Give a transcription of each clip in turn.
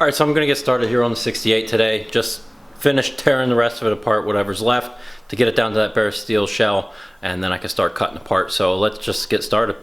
Alright, so I'm going to get started here on the 68 today. Just finish tearing the rest of it apart, whatever's left, to get it down to that bare steel shell, and then I can start cutting apart. So let's just get started.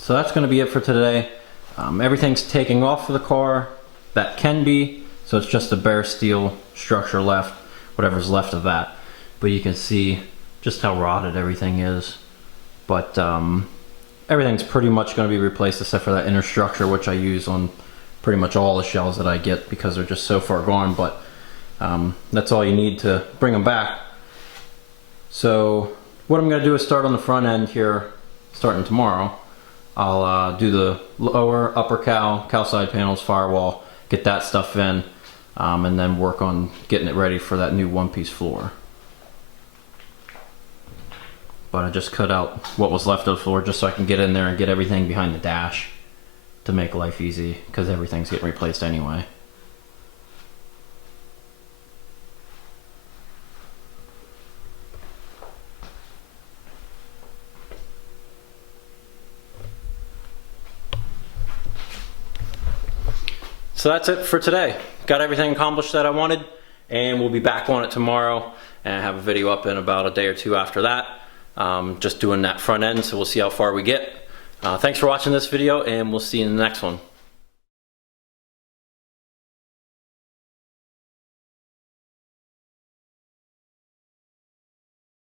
So that's going to be it for today. Everything's taking off for the car. That can be. So it's just a bare steel structure left, whatever's left of that. But you can see just how rotted everything is. But everything's pretty much going to be replaced except for that inner structure, which I use on pretty much all the shells that I get because they're just so far gone. But that's all you need to bring them back. So what I'm going to do is start on the front end here, starting tomorrow. I'll do the lower, upper cowl side panels, firewall, get that stuff in, and then work on getting it ready for that new one-piece floor. But I just cut out what was left of the floor just so I can get in there and get everything behind the dash to make life easy, because everything's getting replaced anyway. So that's it for today. Got everything accomplished that I wanted, and we'll be back on it tomorrow and have a video up in about a day or two after that. Just doing that front end, so we'll see how far we get. Thanks for watching this video, and we'll see you in the next one.